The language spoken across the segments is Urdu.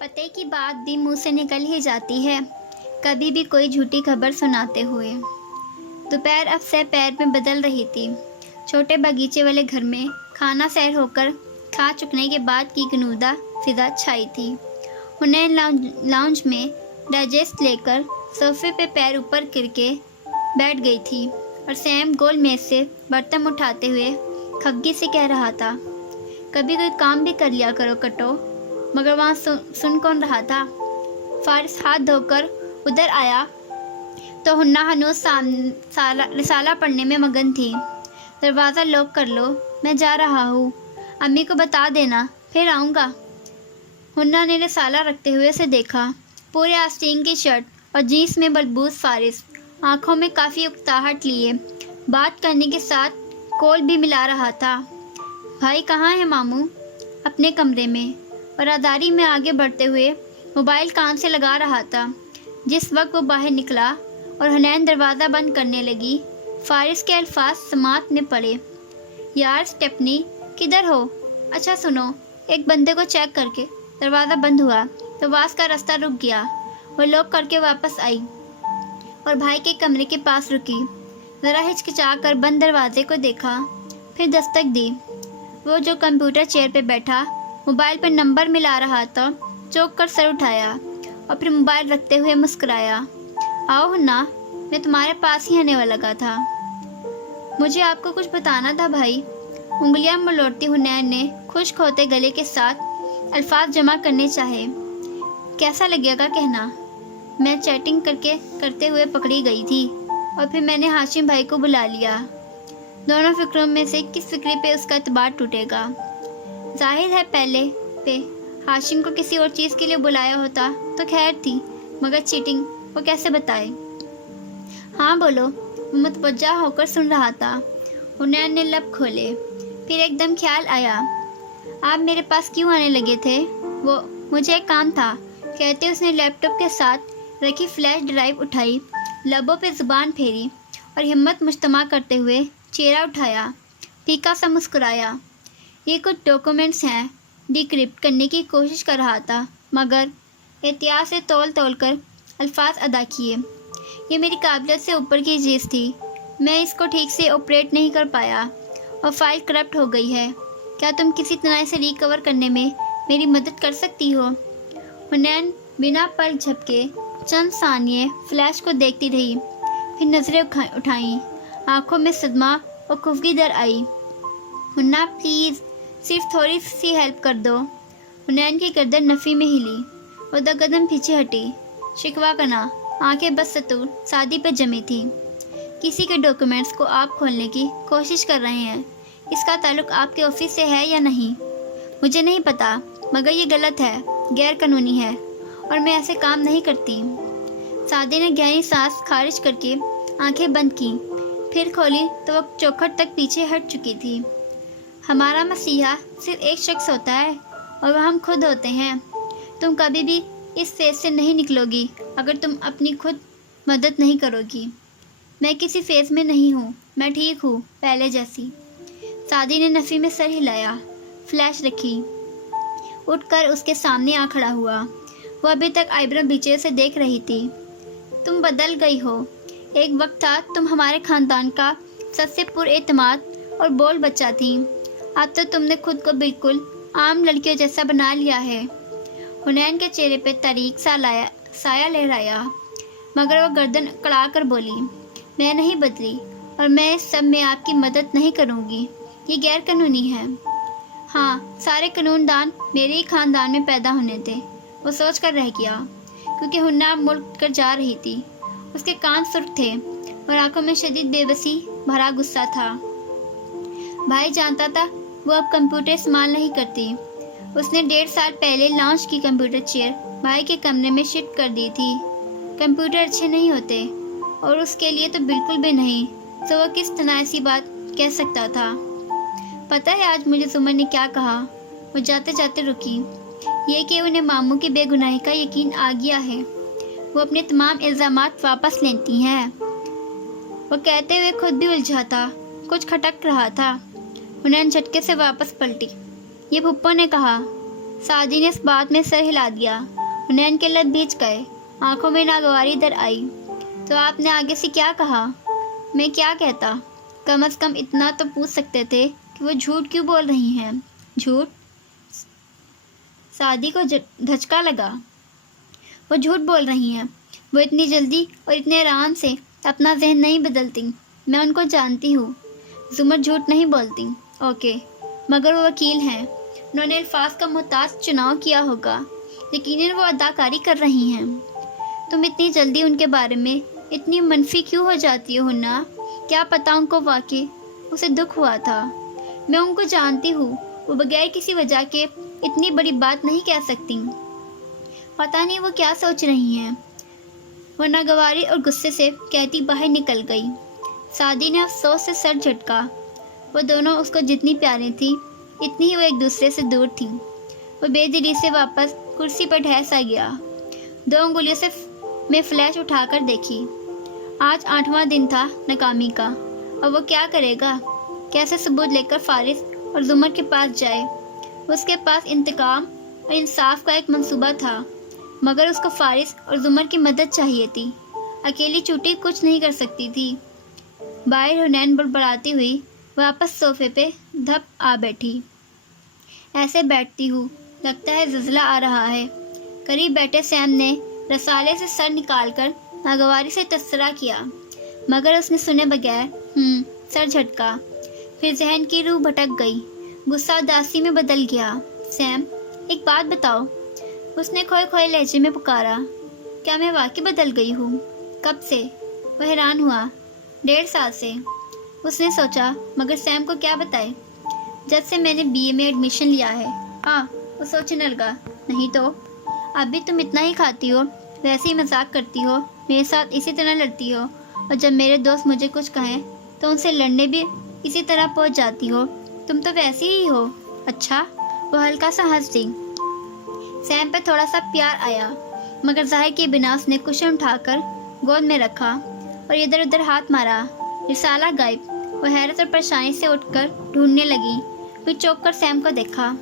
پتے کی بات بھی منہ سے نکل ہی جاتی ہے، کبھی بھی کوئی جھوٹی خبر سناتے ہوئے۔ دوپہر اب سے پیر میں بدل رہی تھی۔ چھوٹے باغیچے والے گھر میں کھانا سیر ہو کر کھا چکنے کے بعد کی گنودہ فضا چھائی تھی۔ حنین لاؤنج میں ڈائجسٹ لے کر صوفے پہ پیر اوپر کر کے بیٹھ گئی تھی اور سیم گول میز سے برتن اٹھاتے ہوئے خفگی سے کہہ رہا تھا، کبھی کوئی کام بھی کر لیا کرو کٹو۔ مگر وہاں سن کون رہا تھا؟ فارس ہاتھ دھو کر ادھر آیا تو ہنّا ہنوز رسالہ پڑھنے میں مگن تھی۔ دروازہ لاک کر لو، میں جا رہا ہوں، امی کو بتا دینا، پھر آؤں گا۔ ہنّا نے رسالہ رکھتے ہوئے اسے دیکھا۔ پورے آستین کی شرٹ اور جینس میں بلبوس فارس آنکھوں میں کافی اکتاہٹ لیے بات کرنے کے ساتھ کول بھی ملا رہا تھا۔ بھائی کہاں ہے ماموں؟ اپنے کمرے میں۔ برادری میں آگے بڑھتے ہوئے موبائل کان سے لگا رہا تھا۔ جس وقت وہ باہر نکلا اور حنین دروازہ بند کرنے لگی، فارس کے الفاظ سماعت میں پڑے، یار اسٹیپنی کدھر ہو؟ اچھا سنو، ایک بندے کو چیک کر کے۔ دروازہ بند ہوا تو آواز کا راستہ رک گیا۔ وہ لاک کر کے واپس آئی اور بھائی کے کمرے کے پاس رکی۔ ذرا ہچکچا کر بند دروازے کو دیکھا، پھر دستک دی۔ وہ جو کمپیوٹر چیئر پہ بیٹھا موبائل پر نمبر ملا رہا تھا، چونک کر سر اٹھایا اور پھر موبائل رکھتے ہوئے مسکرایا۔ آؤ ہنّا، میں تمہارے پاس ہی آنے والا تھا۔ مجھے آپ کو کچھ بتانا تھا بھائی۔ انگلیاں مروڑتی حنین نے خشک ہوتے گلے کے ساتھ الفاظ جمع کرنے چاہے۔ کیسا لگے گا کہنا؟ میں چیٹنگ کرتے ہوئے پکڑی گئی تھی اور پھر میں نے ہاشم بھائی کو بلا لیا۔ دونوں فکروں میں سے کس فکر پہ اس کا اعتبار ٹوٹے گا؟ ظاہر ہے پہلے پہ ہاشم کو کسی اور چیز کے لیے بلایا ہوتا تو خیر تھی، مگر چیٹنگ وہ کیسے بتائے؟ ہاں بولو، وہ متوجہ ہو کر سن رہا تھا۔ حنین نے لب کھولے، پھر ایک دم خیال آیا، آپ میرے پاس کیوں آنے لگے تھے؟ وہ مجھے ایک کام تھا، کہتے اس نے لیپ ٹاپ کے ساتھ رکھی فلیش ڈرائیو اٹھائی، لبوں پہ زبان پھیری اور ہمت مجتمع کرتے ہوئے چہرہ اٹھایا، پھیکا سا مسکرایا۔ یہ کچھ ڈاکومنٹس ہیں، ڈیکرپٹ کرنے کی کوشش کر رہا تھا، مگر احتیاط سے تول کر الفاظ ادا کیے۔ یہ میری قابلیت سے اوپر کی چیز تھی، میں اس کو ٹھیک سے آپریٹ نہیں کر پایا اور فائل کرپٹ ہو گئی ہے۔ کیا تم کسی طرح سے ریکور کرنے میں میری مدد کر سکتی ہو؟ حنین بنا پل جھپکے چند ثانیے فلیش کو دیکھتی رہی، پھر نظریں اٹھائیں، آنکھوں میں صدمہ اور خفگی در آئی۔ ہنّا پلیز صرف تھوڑی سی ہیلپ کر دو۔ حنین کی گردن نفی میں ہلی، وہ دو قدم پیچھے ہٹی۔ شکوہ کرنا، آنکھیں بس سطور سادی پہ جمی تھی۔ کسی کے ڈاکومنٹس کو آپ کھولنے کی کوشش کر رہے ہیں، اس کا تعلق آپ کے آفس سے ہے یا نہیں؟ مجھے نہیں پتا، مگر یہ غلط ہے، غیر قانونی ہے اور میں ایسے کام نہیں کرتی۔ سادی نے گہری سانس خارج کر کے آنکھیں بند کیں، پھر کھولی تو وہ چوکھٹ تک پیچھے ہٹ چکی تھی۔ ہمارا مسیحا صرف ایک شخص ہوتا ہے اور وہ ہم خود ہوتے ہیں۔ تم کبھی بھی اس فیز سے نہیں نکلو گی اگر تم اپنی خود مدد نہیں کرو گی۔ میں کسی فیز میں نہیں ہوں، میں ٹھیک ہوں، پہلے جیسی۔ سادی نے نفی میں سر ہلایا، فلیش رکھی، اٹھ کر اس کے سامنے آ کھڑا ہوا۔ وہ ابھی تک آئیبرو بیچے سے دیکھ رہی تھی۔ تم بدل گئی ہو، ایک وقت تھا تم ہمارے خاندان کا سب سے پر اعتماد اور بول بچہ تھی، اب تو تم نے خود کو بالکل عام لڑکیوں جیسا بنا لیا ہے۔ حنین کے چہرے پہ تاریک سا سایہ لہرایا، مگر وہ گردن کڑا کر بولی، میں نہیں بدلی اور میں اس سب میں آپ کی مدد نہیں کروں گی، یہ غیر قانونی ہے۔ ہاں، سارے قانون دان میرے ہی خاندان میں پیدا ہونے تھے، وہ سوچ کر رہ گیا، کیونکہ ہنّا ملک کر جا رہی تھی۔ اس کے کان سرخ تھے اور آنکھوں میں شدید بے بسی بھرا غصہ تھا۔ بھائی جانتا تھا وہ اب کمپیوٹر استعمال نہیں کرتی۔ اس نے 1.5 سال پہلے لانچ کی کمپیوٹر چیئر بھائی کے کمرے میں شفٹ کر دی تھی۔ کمپیوٹر اچھے نہیں ہوتے اور اس کے لیے تو بالکل بھی نہیں، تو وہ کس طرح ایسی بات کہہ سکتا تھا؟ پتہ ہے آج مجھے سمر نے کیا کہا؟ وہ جاتے جاتے رکی، یہ کہ انہیں ماموں کی بے گناہی کا یقین آ گیا ہے، وہ اپنے تمام الزامات واپس لیتی ہیں۔ وہ کہتے ہوئے خود بھی الجھا تھا، کچھ کھٹک رہا تھا۔ حنین جھٹکے سے واپس پلٹی، یہ پھپھو نے کہا۔ سعدی نے اس بات میں سر ہلا دیا۔ حنین کے لب بھیج گئے، آنکھوں میں ناگواری در آئی۔ تو آپ نے آگے سے کیا کہا؟ میں کیا کہتا؟ کم از کم اتنا تو پوچھ سکتے تھے کہ وہ جھوٹ کیوں بول رہی ہیں۔ جھوٹ؟ سعدی کو دھچکا لگا۔ وہ جھوٹ بول رہی ہیں۔ وہ اتنی جلدی اور اتنے آرام سے اپنا ذہن نہیں بدلتی۔ میں ان کو جانتی ہوں۔ زمر جھوٹ نہیں بولتی۔ اوکے، مگر وہ وکیل ہیں، انہوں نے الفاظ کا محتاط چناؤ کیا ہوگا۔ یقیناً وہ اداکاری کر رہی ہیں۔ تم اتنی جلدی ان کے بارے میں اتنی منفی کیوں ہو جاتی ہو ہنا؟ کیا پتہ ان کو واقعی اسے دکھ ہوا تھا۔ میں ان کو جانتی ہوں، وہ بغیر کسی وجہ کے اتنی بڑی بات نہیں کہہ سکتی۔ پتہ نہیں وہ کیا سوچ رہی ہیں۔ وہ ناگواری اور غصے سے کہتی باہر نکل گئی۔ سعدی نے افسوس سے سر جھٹکا۔ وہ دونوں اس کو جتنی پیاری تھیں، اتنی ہی وہ ایک دوسرے سے دور تھیں۔ وہ بے دلی سے واپس کرسی پر ٹھہر سا گیا۔ 2 انگلیوں سے میں فلیش اٹھا کر دیکھی۔ آج 8واں دن تھا ناکامی کا، اور وہ کیا کرے گا؟ کیسے ثبوت لے کر فارس اور زمر کے پاس جائے؟ اس کے پاس انتقام اور انصاف کا ایک منصوبہ تھا، مگر اس کو فارس اور زمر کی مدد چاہیے تھی۔ اکیلی چوٹی کچھ نہیں کر سکتی تھی۔ باہر حنین بڑبڑاتی ہوئی واپس صوفے پہ دھپ آ بیٹھی۔ ایسے بیٹھتی ہوں، لگتا ہے زلزلہ آ رہا ہے۔ قریب بیٹھے سیم نے رسالے سے سر نکال کر ناگواری سے تذکرہ کیا، مگر اس نے سنے بغیر سر جھٹکا۔ پھر ذہن کی روح بھٹک گئی، غصہ اداسی میں بدل گیا۔ سیم، ایک بات بتاؤ، اس نے کھوئے کھوئے لہجے میں پکارا۔ کیا میں واقعی بدل گئی ہوں؟ کب سے؟ وہ حیران ہوا۔ 1.5 سال سے، اس نے سوچا، مگر سیم کو کیا بتائے؟ جب سے میں نے BA میں ایڈمیشن لیا ہے۔ ہاں، وہ سوچنے لگا۔ نہیں تو؟ اب بھی تم اتنا ہی کھاتی ہو، ویسے ہی مذاق کرتی ہو، میرے ساتھ اسی طرح لڑتی ہو، اور جب میرے دوست مجھے کچھ کہیں تو ان سے لڑنے بھی اسی طرح پہنچ جاتی ہو۔ تم تو ویسی ہی ہو۔ اچھا؟ وہ ہلکا سا ہنس دی۔ سیم پہ تھوڑا سا پیار آیا، مگر ظاہر کے بنا اس نے کشن اٹھا کر گود میں رکھا اور ادھر ادھر ہاتھ مارا۔ رسالہ غائب۔ وہ حیرت اور پریشانی سے اٹھ کر ڈھونڈنے لگی، پھر چوک کر سیم کو دیکھا۔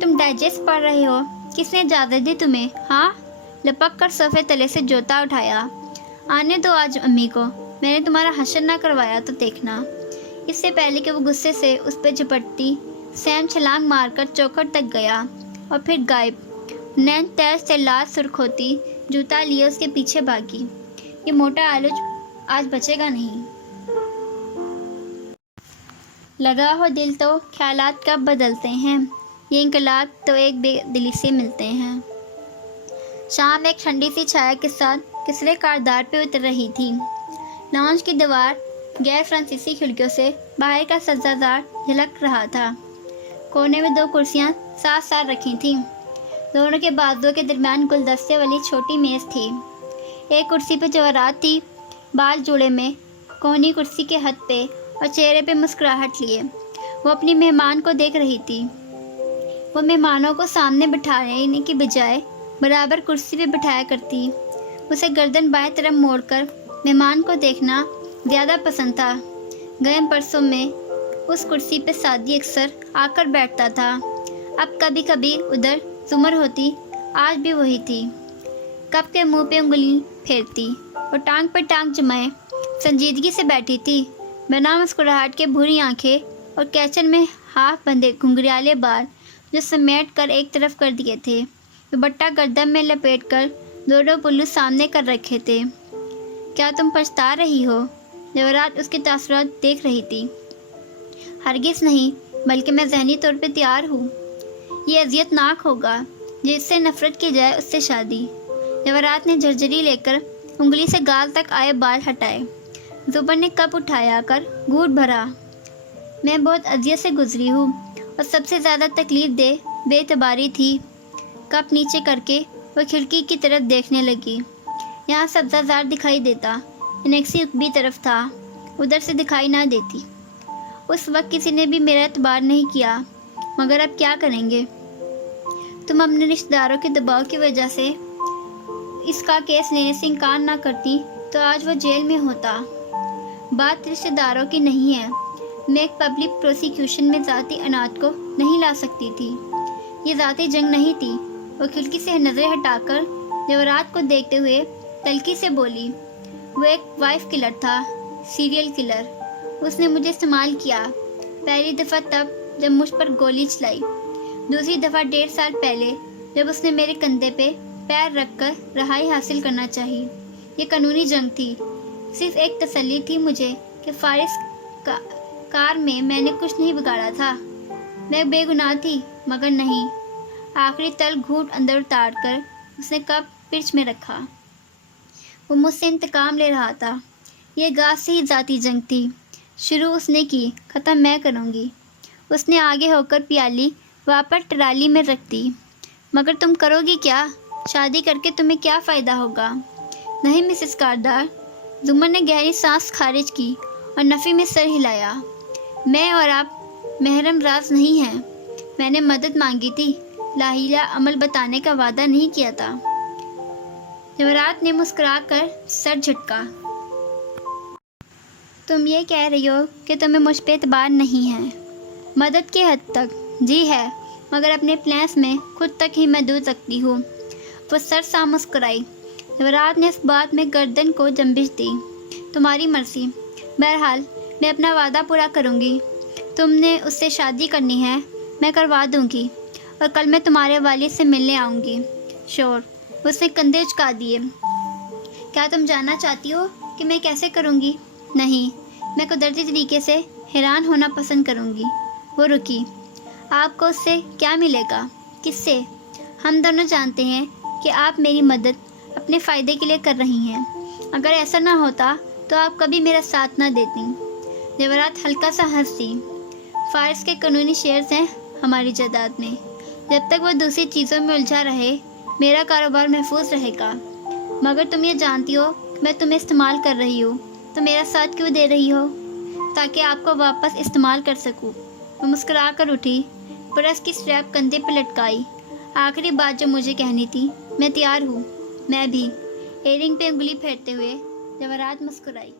تم ڈائجسٹ پڑھ رہے ہو؟ کس نے اجازت دی تمہیں؟ ہاں؟ لپک کر صوفے تلے سے جوتا اٹھایا۔ آنے دو آج امی کو، میں نے تمہارا حشر نہ کروایا تو دیکھنا۔ اس سے پہلے کہ وہ غصے سے اس پہ جھپٹتی، سیم چھلانگ مار کر چوکھٹ تک گیا اور پھر غائب۔ نین تیز سے لال سرخ ہوتی جوتا لیے اس کے پیچھے بھاگی۔ یہ موٹا آلوچ آج بچے گا نہیں۔ لگا ہو دل تو خیالات کب بدلتے ہیں، یہ انقلاب تو ایک بے دلی سے ملتے ہیں۔ شام ایک ٹھنڈی سی چھایا کے ساتھ کسرے کاردار پہ اتر رہی تھی۔ لاؤنج کی دیوار غیر فرانسیسی کھڑکیوں سے باہر کا سبزہ زار جھلک رہا تھا۔ کونے میں 2 کرسیاں ساتھ ساتھ رکھی تھیں، دونوں کے بازوؤں کے درمیان گلدستے والی چھوٹی میز تھی۔ ایک کرسی پہ جواہرات تھی، بال جوڑے میں، کونی کرسی کے ہتھ پہ اور چہرے پہ مسکراہٹ لیے وہ اپنی مہمان کو دیکھ رہی تھی۔ وہ مہمانوں کو سامنے بٹھانے کی بجائے برابر کرسی پہ بٹھایا کرتی۔ اسے گردن بائیں طرف موڑ کر مہمان کو دیکھنا زیادہ پسند تھا۔ گئے برسوں میں اس کرسی پہ سعدی اکثر آ کر بیٹھتا تھا۔ اب کبھی کبھی ادھر زمر ہوتی، آج بھی وہی تھی۔ کپ کے منہ پہ انگلی پھیرتی اور ٹانگ پہ ٹانگ جمائے سنجیدگی سے بیٹھی تھی۔ بنا مسکراہٹ کے بھوری آنکھیں اور کیچن میں ہاف بندھے گھنگریالے بال جو سمیٹ کر ایک طرف کر دیے تھے، دوپٹہ گردن میں لپیٹ کر 2 پلو سامنے کر رکھے تھے۔ کیا تم پچھتا رہی ہو؟ جواہرات اس کے تاثرات دیکھ رہی تھی۔ ہرگز نہیں، بلکہ میں ذہنی طور پہ تیار ہوں۔ یہ اذیت ناک ہوگا، جس سے نفرت کی جائے اس سے شادی۔ جواہرات نے جھرجھری لے کر انگلی سے گال تک آئے بال ہٹائے۔ زبر نے کپ اٹھایا کر گھونٹ بھرا۔ میں بہت اذیت سے گزری ہوں، اور سب سے زیادہ تکلیف دہ بے اعتباری تھی۔ کپ نیچے کر کے وہ کھڑکی کی طرف دیکھنے لگی۔ یہاں سبزہ زار دکھائی دیتا، انیکسی اقبی طرف تھا، ادھر سے دکھائی نہ دیتی۔ اس وقت کسی نے بھی میرا اعتبار نہیں کیا، مگر اب کیا کریں گے؟ تم اپنے رشتہ داروں کے دباؤ کی وجہ سے اس کا کیس لینے سے انکار نہ کرتی تو آج وہ جیل میں ہوتا۔ بات رشتہ داروں کی نہیں ہے، میں ایک پبلک پروسیکیوشن میں ذاتی عناد کو نہیں لا سکتی تھی۔ یہ ذاتی جنگ نہیں تھی۔ وہ کھڑکی سے نظریں ہٹا کر جواہرات کو دیکھتے ہوئے تلخی سے بولی، وہ ایک وائف کلر تھا، سیریل کلر۔ اس نے مجھے استعمال کیا، پہلی دفعہ تب جب مجھ پر گولی چلائی، دوسری دفعہ 1.5 سال پہلے جب اس نے میرے کندھے پہ پیر رکھ کر رہائی حاصل کرنا چاہی۔ یہ قانونی جنگ تھی۔ صرف ایک تسلی تھی مجھے کہ فارس کار میں نے کچھ نہیں بگاڑا تھا۔ میں بے گناہ تھی، مگر نہیں۔ آخری تل گھونٹ اندر اتار کر اس نے کپ پرچ میں رکھا۔ وہ مجھ سے انتقام لے رہا تھا۔ یہ گاز سے ہی ذاتی جنگ تھی۔ شروع اس نے کی، ختم میں کروں گی۔ اس نے آگے ہو کر پیالی واپس ٹرالی میں رکھ دی۔ مگر تم کرو گی کیا؟ شادی کر کے تمہیں کیا فائدہ ہوگا؟ نہیں مسز کاردار۔ زمر نے گہری سانس خارج کی اور نفی میں سر ہلایا۔ میں اور آپ محرم راز نہیں ہیں۔ میں نے مدد مانگی تھی، لاحیلہ عمل بتانے کا وعدہ نہیں کیا تھا۔ جواہرات نے مسکرا کر سر جھٹکا۔ تم یہ کہہ رہی ہو کہ تمہیں مجھ پہ اعتبار نہیں ہے؟ مدد کی حد تک جی ہے، مگر اپنے پلانس میں خود تک ہی محدود رکھتی ہوں۔ وہ سر سا مسکرائی۔ جواہرات نے اس بات میں گردن کو جنبش دی۔ تمہاری مرضی۔ بہرحال میں اپنا وعدہ پورا کروں گی۔ تم نے اس سے شادی کرنی ہے، میں کروا دوں گی، اور کل میں تمہارے والد سے ملنے آؤں گی۔ شور۔ اس نے کندھے اچکا دیے۔ کیا تم جاننا چاہتی ہو کہ میں کیسے کروں گی؟ نہیں، میں قدرتی طریقے سے حیران ہونا پسند کروں گی۔ وہ رکی۔ آپ کو اس سے کیا ملے گا؟ کس سے؟ ہم دونوں جانتے ہیں کہ آپ میری مدد اپنے فائدے کے لیے کر رہی ہیں۔ اگر ایسا نہ ہوتا تو آپ کبھی میرا ساتھ نہ دیتی۔ جواہرات ہلکا سا ہنس دی۔ فارس کے قانونی شیئرز ہیں ہماری جائیداد میں۔ جب تک وہ دوسری چیزوں میں الجھا رہے، میرا کاروبار محفوظ رہے گا۔ مگر تم یہ جانتی ہو کہ میں تمہیں استعمال کر رہی ہوں، تو میرا ساتھ کیوں دے رہی ہو؟ تاکہ آپ کو واپس استعمال کر سکوں۔ وہ مسکرا کر اٹھی، پرس کی اسٹریپ کندھے پہ لٹکائی۔ آخری بات جو مجھے کہنی تھی، میں تیار ہوں۔ میں بھی۔ ایئرنگ پہ انگلی پھیرتے ہوئے جواہرات مسکرائی۔